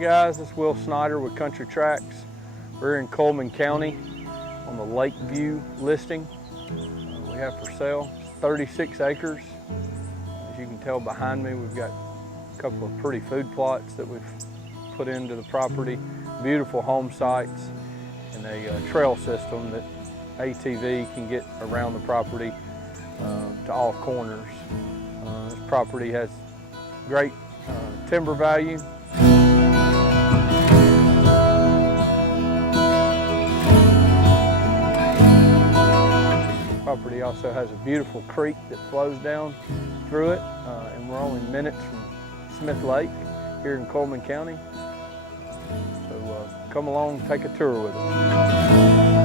Hey guys, this is Will Snyder with Country Tracts. We're in Coleman County on the Lakeview listing. We have for sale 36 acres. As you can tell behind me, we've got a couple of pretty food plots that we've put into the property, beautiful home sites, and a trail system that ATV can get around the property to all corners. This property has great timber value. The property also has a beautiful creek that flows down through it, and we're only minutes from Smith Lake here in Coleman County. So come along and take a tour with us.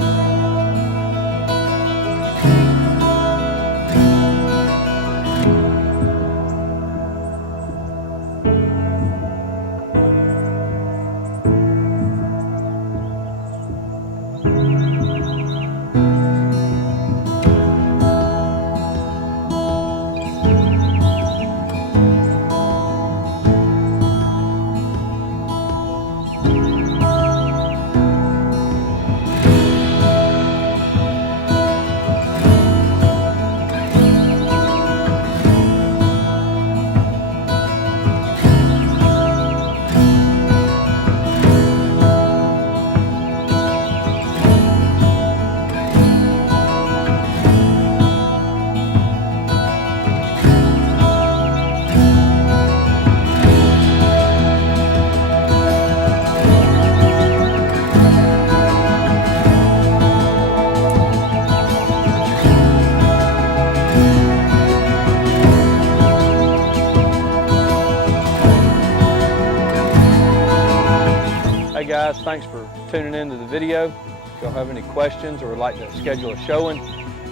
Hey guys, thanks for tuning into the video. If y'all have any questions or would like to schedule a showing,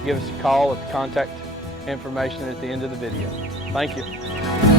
give us a call at the contact information at the end of the video. Thank you.